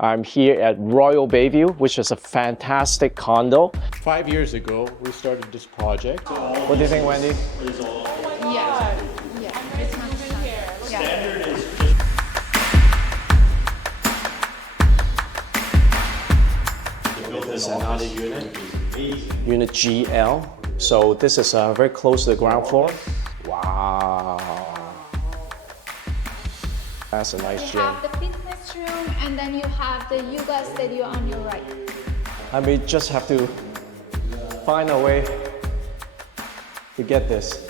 I'm here at Royal Bayview, which is a fantastic condo. 5 years ago, we started this project. What do you think, Wendy? Yeah. Yeah. It's not standard. Standard is This is another unit, Unit GL. So this is very close to the ground floor. Wow. That's a nice You gym. have the fitness room, and then you have the yoga studio on your right. I may just have to find a way to get this.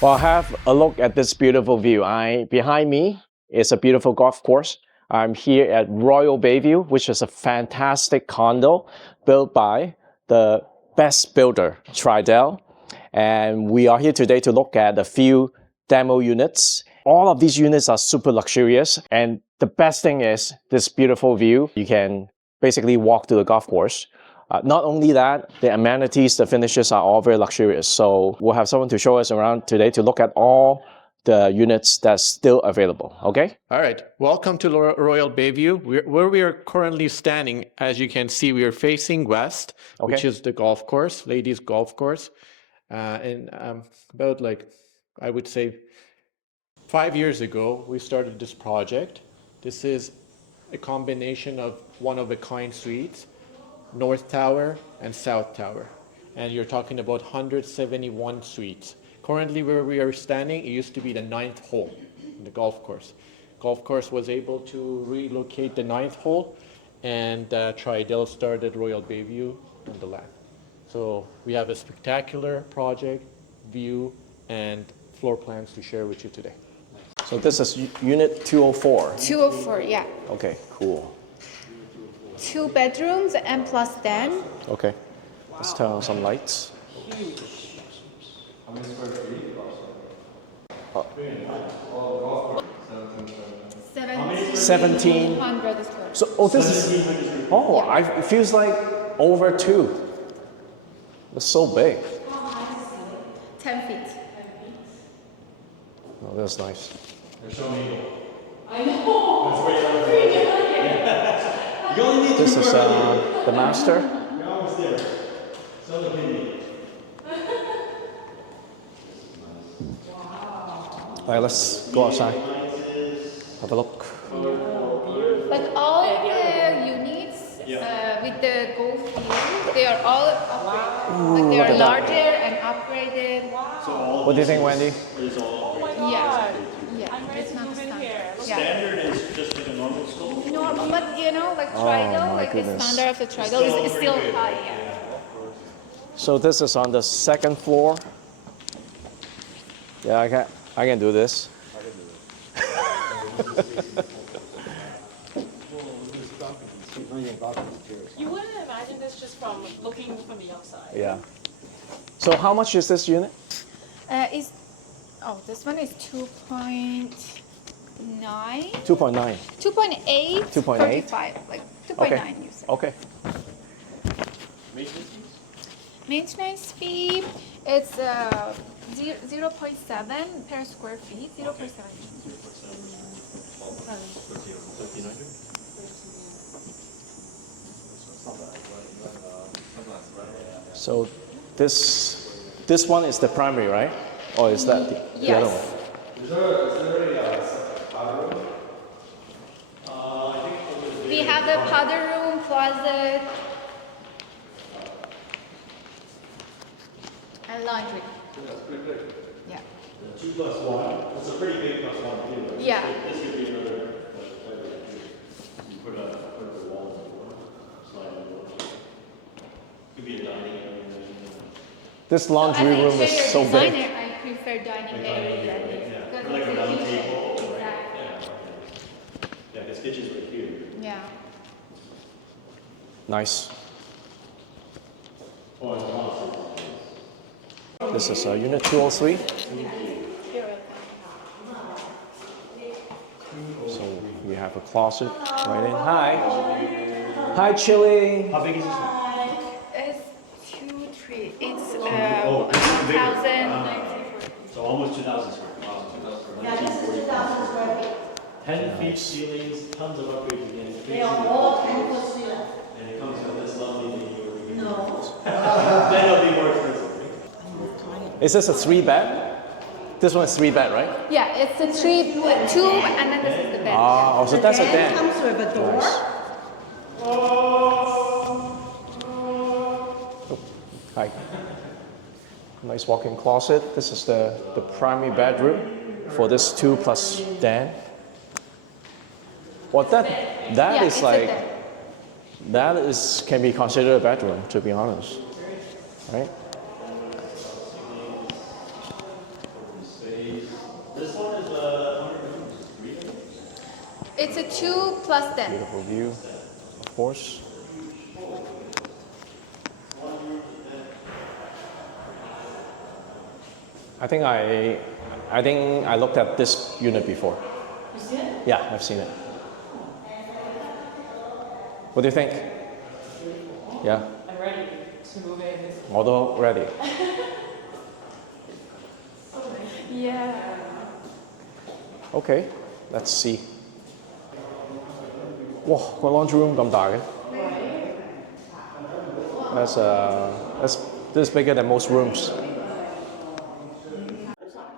Well, have a look at this beautiful view. Behind me is a beautiful golf course. I'm here at Royal Bayview, which is a fantastic condo built by the best builder, Tridel. And we are here today to look at a few demo units. All of these units are super luxurious. And the best thing is this beautiful view. You can basically walk to the golf course. Not only that, the amenities, the finishes are all very luxurious. So we'll have someone to show us around today to look at all the units that's still available, okay? all right. Welcome to Royal Bayview. Where we are currently standing, as you can see, we are facing west, which Okay. is the golf course, ladies' golf course. And about I would say 5 years ago, we started this project. This is a combination of one-of-a-kind suites, North Tower and South Tower. And you're talking about 171 suites. Currently where we are standing, it used to be the 9th hole in the golf course. Golf course was able to relocate the 9th hole, and Tridel started Royal Bayview on the land. So we have a spectacular project, view, and floor plans to share with you today. So this is unit 204. 204, yeah. Okay, cool. 2 bedrooms and plus den. Okay, let's turn on some lights. How many square feet? 1,700 square. So, this is, it feels like over 2. It's so big. 10 feet. Oh, that's nice. This is the master. All right, let's go outside. Have a look. But all the units with the golf field, they are all upgraded. Like they are larger and upgraded. What do you think, Wendy? Yeah. Yeah. It's not standard. Yeah. Standard is just like a normal school. Normal, but you know, like Tridel, like goodness. the standard of the Tridel is still high. Yeah. So this is on the 2nd floor. Yeah, I can do this. You wouldn't imagine this just from looking from the outside. Yeah. So how much is this unit? This one is 2.9. 2.9. 2.8. 2.8? 35, like 2.9 you said. Okay. Maintenance fee, it's 0.7 per square feet. 0.7. So this one is the primary, right? Or is that the other one? We have the powder room, closet, and laundry. That's pretty big. Yeah. 2 plus 1. It's a pretty big plus 1 too. Right? Yeah. This could be another. You put a wall in the corner, slide it over. Could be a dining area. This laundry room is so big. I prefer dining area. Yeah. Like a round table. Exactly. Yeah, this kitchen's right here. Yeah. Nice. Oh, it's awesome. This is unit 203. So we have a closet right in. Hi. Hi, Chili. How big is this one? It's 2, 3. It's Oh, 1,000. So almost 2,000 square feet. Wow. Yeah, this is 2,000 square feet. 10 feet ceilings, tons of upgrades again. They are all 10-foot ceiling. And it comes with this lovely thing here. We can No. then it'll be more expensive, right? Is this a 3-bed? This one is 3-bed, right? Yeah, it's a 2, and then this is the bed. Ah, so that's a den den. comes with a door. Hi. Nice walk-in closet. This is the primary bedroom for this 2+ den. Well, that Yeah, is it's a like, den. that can be considered a bedroom, to be honest, right? This one is 100 rooms. It's a 2+ den. Beautiful view, of course. I think I looked at this unit before. You see it? Yeah, I've seen it. What do you think? Yeah, I'm ready to move in. although ready. Yeah. Okay, let's see. 哇，個 laundry room 咁大嘅。That's this is bigger than most rooms.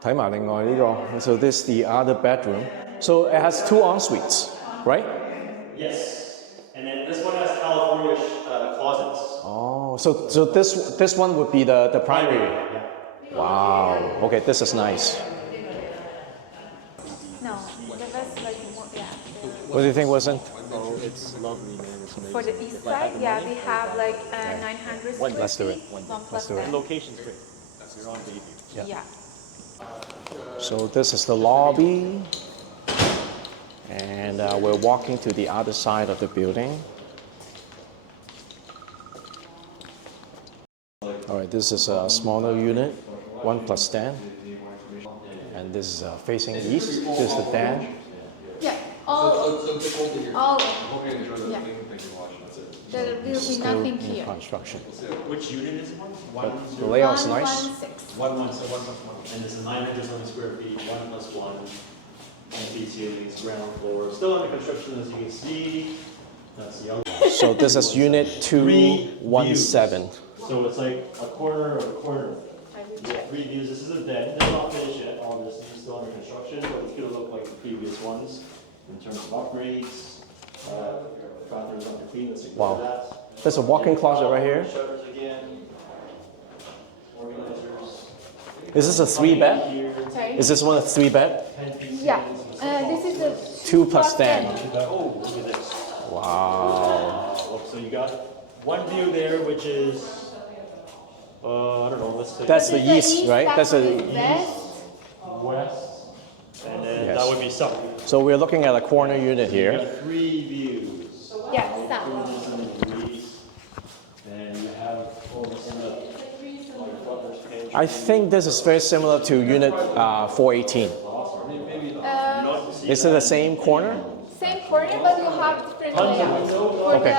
睇埋另外呢個 So this is the other bedroom. So it has 2 en suites, right? Yes. And then this one has California closets. Oh, so this one would be the primary. Wow. Okay, this is nice. No, the best like more, yeah. What do you think, Wilson? Oh, it's lovely, man. It's amazing. For the east side, yeah, we have like 900 square Let's do it. feet, 1+ Let's do it. den. Location's great. You're on Bayview. Yeah. So this is the lobby, and we're walking to the other side of the building. All right, this is a smaller unit, 1+ den, and this is facing east. This is the den. Yeah, all. Yeah. There will be Still nothing in here. construction. Which unit is it one? But the layout's nice. 116. 1 and it's a 900 something square feet, 1+1, 10 feet ceilings, ground floor, still under construction as you can see. That's the other. So this is unit 217. So it's like a corner of a corner. You have 3 views. This is a den. It's not finished yet. All this is still under construction, but it's gonna look like the previous ones in terms of upgrades. Bathrooms under clean. Let's ignore Wow. that. There's a walk-in closet right here. Shutters again. Organizers. Is this a 3-bed? Here. Sorry? Is this one a 3-bed? Yeah. 10 feet ceilings. This is a 2+ den. Oh, look at this. Wow. Look, so you got one view there, which is, I don't know, let's say That's the This is east, right? That's that the one is west. west, and then Yes. that would be south. So we're looking at a corner unit You here. got 3 views. Yeah, south. And you have all this in the, like, butler's pantry. I think this is very similar to unit 418. Is it the same corner? Same corner, but you have different layouts. For Okay.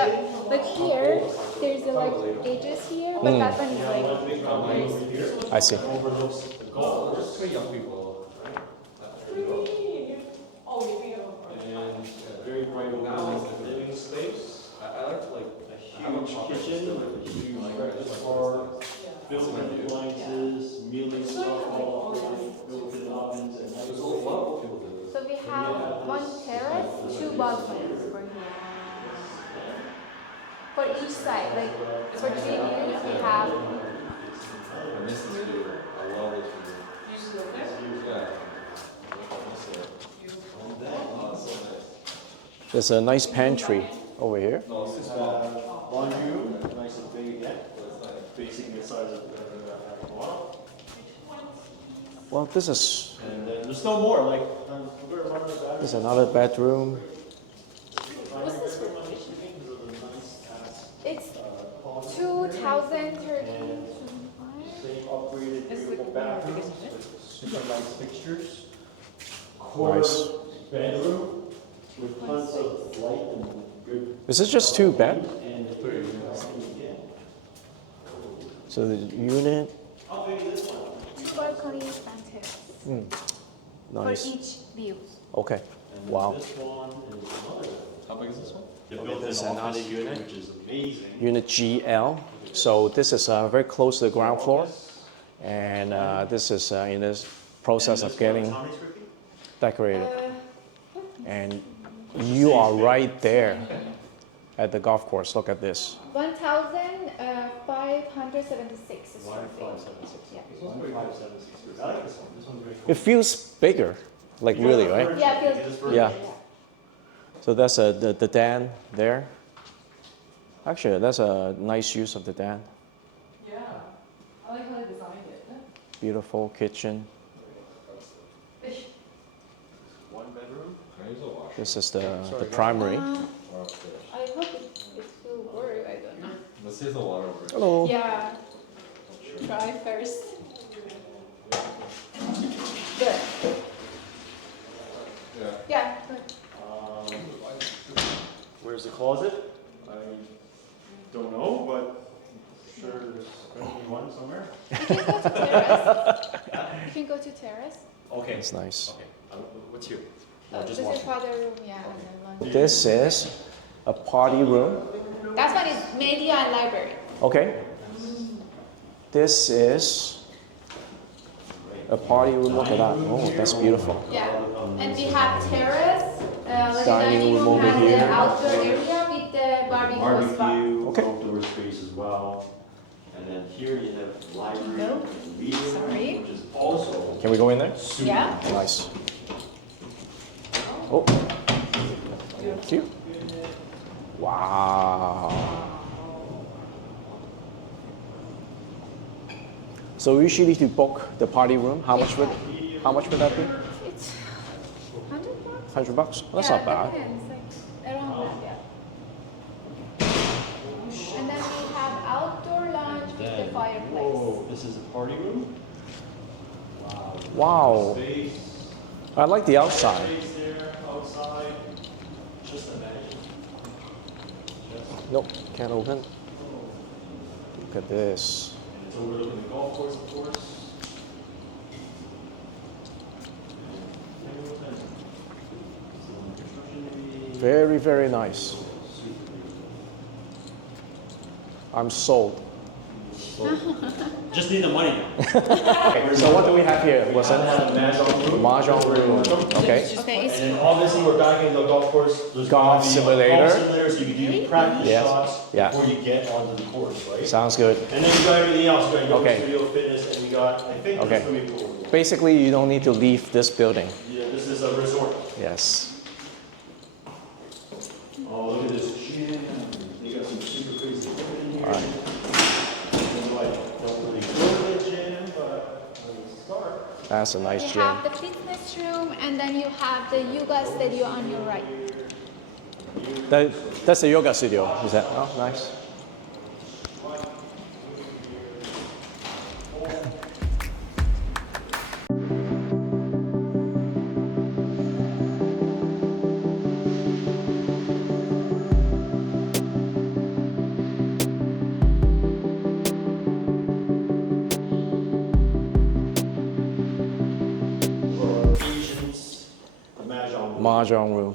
like here, there's a, like edges here, but that one is like. I see. Overlooks the golf course. And very bright open living space. A huge kitchen, a huge breakfast bar, built-in appliances, mealing stuff all operating, built-in ovens and microwave. So we have 1 terrace, 2 balconies for here. For each side, like for 3 views, we have. There's a nice pantry over here. Laundry room, nice and big again, basically the size of the Well, this is And then there's still more, like, we're gonna run the back. this is another bedroom. It's 2013. Same upgraded beautiful bathroom with super nice fixtures. Nice. Bedroom with tons of light and good. Is this just 2 bed? And So the unit, how big is this one? 2 balconies and terrace. For nice. each view. Okay. And Wow. This one is another. How big is this one? The Okay, built-in this is another office, unit. which is amazing. Unit GL. So this is very close to the ground floor, and this is in this process of getting How many square feet? decorated. And you are right there at the golf course. Look at this. 1,576 square feet. 1576. Yeah. 1576. I like this one. This one's very cool. It feels bigger, like really, right? Yeah, It is furniture. Yeah. So that's the den there. Actually, that's a nice use of the den. Yeah, I like how they designed it. Beautiful kitchen. One bedroom? There's a washer. This is the primary. I hope it will work. I don't know. Let's see if the water works. Hello. Yeah. Try first. Good. Yeah. Yeah. Good. Where's the closet? I don't know, but I'm sure there's going to be one somewhere. You can go to terrace. You can go to terrace. Okay. It's nice. Okay. What's here? This is powder room. Yeah. And then laundry. This is a party room. That one is media and library. Okay. This is a party room. Look at that. Oh, that's beautiful. Yeah. And we have terrace. The Dining room over has here. the outdoor area with the barbecue spot. Barbecue, Okay. outdoor space as well. And then here you have library, No. and meeting room, Sorry. which is also Can we go in there? super Yeah. Nice. Oh. Thank you. Wow. So usually to book the party room, how much would that be? It's 100 bucks. $100. That's Yeah, not bad. depends, like, around that, yeah. And then we have outdoor lounge with the fireplace. Oh, this is a party room? Wow. Space, I like the outside. space there, outside. Just imagine. Nope, can't open. Look at this. And it's overlooking the golf course, of course. Very, very nice. I'm sold. Just need the money. Okay, so what do we have here? What's I that? have a mahjong room. Mahjong room. Okay. Okay, And it's then obviously we're back in the golf course. There's Golf gonna be simulator. Golf simulator, so you can do practice Yes. shots Yeah. before you get onto the course, right? Sounds good. And then you got everything else. You got yoga Okay. studio, fitness, and you got, I think Okay. this is swimming pool. Basically, you don't need to leave this building. Yeah, this is a resort. Yes. Oh, look at this gym. They got some super crazy equipment in here. All right. Even though I don't really go to the gym, but I'm gonna start. That's a nice we gym. have the fitness room, and then you have the yoga studio on your right. That's a yoga studio. Is that? Oh, nice. Asians, the mahjong room. Mahjong room.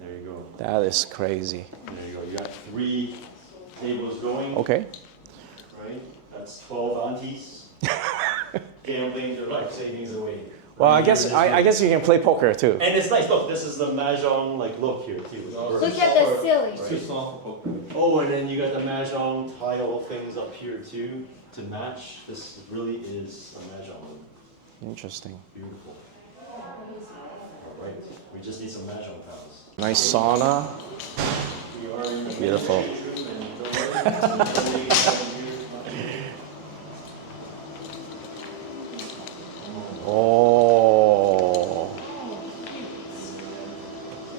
There you go. That is crazy. There you go. You got 3 tables going, Okay. right? That's 12 aunties. Gambling their life savings away. Well, I Right guess here in this I guess you can play poker too. And it's nice. Look, this is the mahjong like look here too. Look at the ceiling. Too soft for poker. Oh, and then you got the mahjong tile things up here too to match. This really is a mahjong room. Interesting. Beautiful. All right, we just need some mahjong tiles. Nice sauna. We are in the Beautiful. administration room and Oh.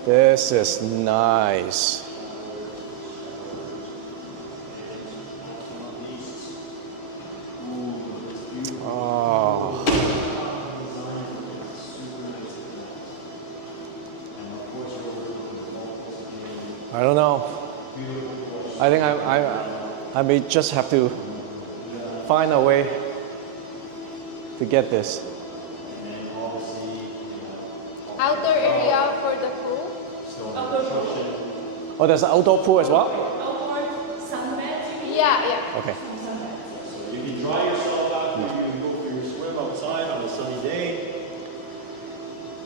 This is nice. Oh. I don't know. I think I may just have to find a way to get this. Outdoor area for the Oh, there's an outdoor pool as well? Yeah. Okay. So you can dry yourself out, you can go for your swim outside on a sunny day.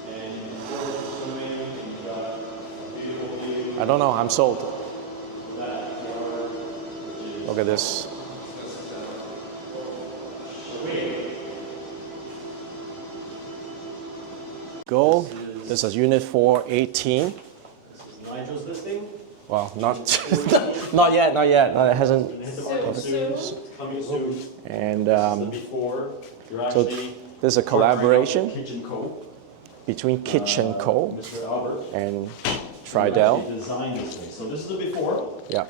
And you can go swimming, and you've got a beautiful view I don't know, I'm sold. of that yard, which is Look at this. Go. This is unit 418. This is Nigel's listing. Well, not not yet. No, it hasn't. And hit the market soon. It's coming soon. And This is the before. You're so actually there's a collaboration Kitchen Co. between Kitchen Co. Mr. Albert. and who Tridel. actually designed this thing. So this is the before, Yeah.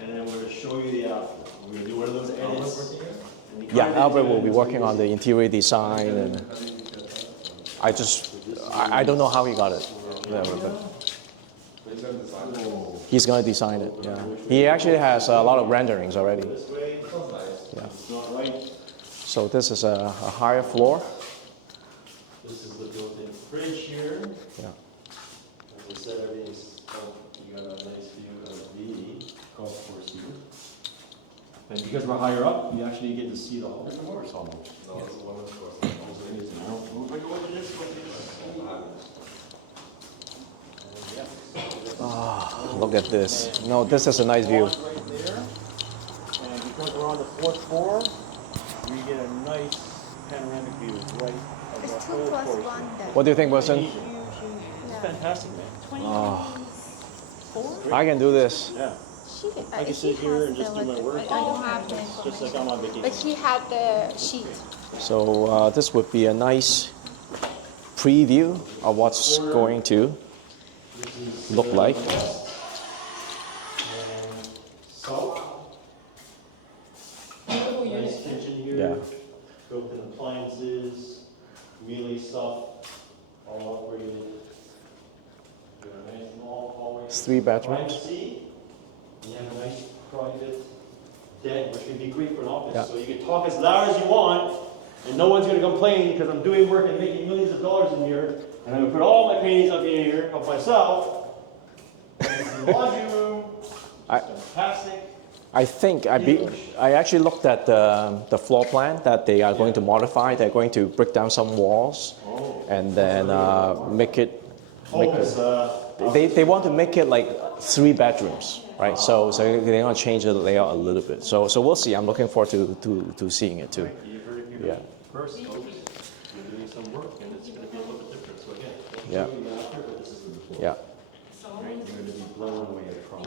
and then we're going to show you the after. We're going to do one of those edits. and the Yeah, kind of Albert will edits be is working on the interior design, and I don't know how he got it. Yeah, but he's gonna design it. Yeah, he actually has a lot of renderings already. This way, Yeah. it's not right. So this is a higher floor. This is the built-in fridge here. Yeah. As I said, everything's, you got a nice view of the golf course here. And because we're higher up, you actually get to see the whole course almost. No, it's a woman's course. I don't know if I go into this, but Look at this. No, this is a nice view. right there. And because we're on the fourth floor, we get a nice panoramic view right of the It's whole 2 plus course. 1 then. What do you think, Wilson? It's fantastic, man. I can do this. Yeah. I can She sit here has and just the, do my like, work. I don't have the Just like information. I'm on vacation. But she had the sheet. So this would be a nice preview of what's going to look like. So, nice kitchen here. Yeah. Built-in appliances, mealy stuff, all upgraded. You got a nice long hallway. It's 3 bedrooms. Privacy. You have a nice private deck, which would be great for an office. Yeah. So you can talk as loud as you want, and no one's gonna complain because I'm doing work and making millions of dollars in here, and I'm gonna put all my paintings up in here of myself. And this is the laundry room. I- It's fantastic. I think I actually looked at the floor plan that they are going to modify. They're going to break down some walls and then make it. They want to make it like 3 bedrooms, right? So they're going to change the layout a little bit. So we'll see. I'm looking forward to seeing it too. You heard it here Yeah. first, folks. You're doing some work, and it's gonna be a little bit different. So again, Yeah. showing you after, but this is the before. Yeah. Right? You're gonna be blown away across.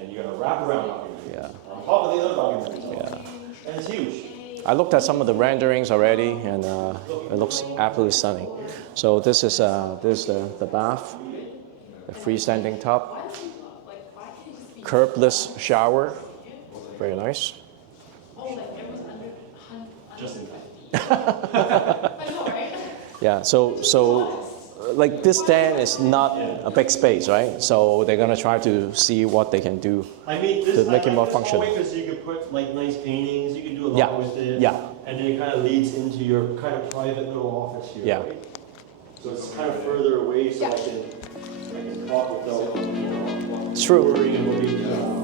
And you're gonna wrap around documentaries. Yeah. On top of the other documentaries. Yeah. And it's huge. I looked at some of the renderings already, and it looks absolutely stunning. So this is the bath, the freestanding tub, curbless shower, very nice. Just in time. Yeah. So like this den is not a big space, right? So they're gonna try to see what they can do. I mean, this, To make it more functional. Because you can put like nice paintings, you can do a lot Yeah, with it. yeah. And then it kind of leads into your kind of private little office here, Yeah. right? So it's kind of further away so I can talk without, It's true. worrying about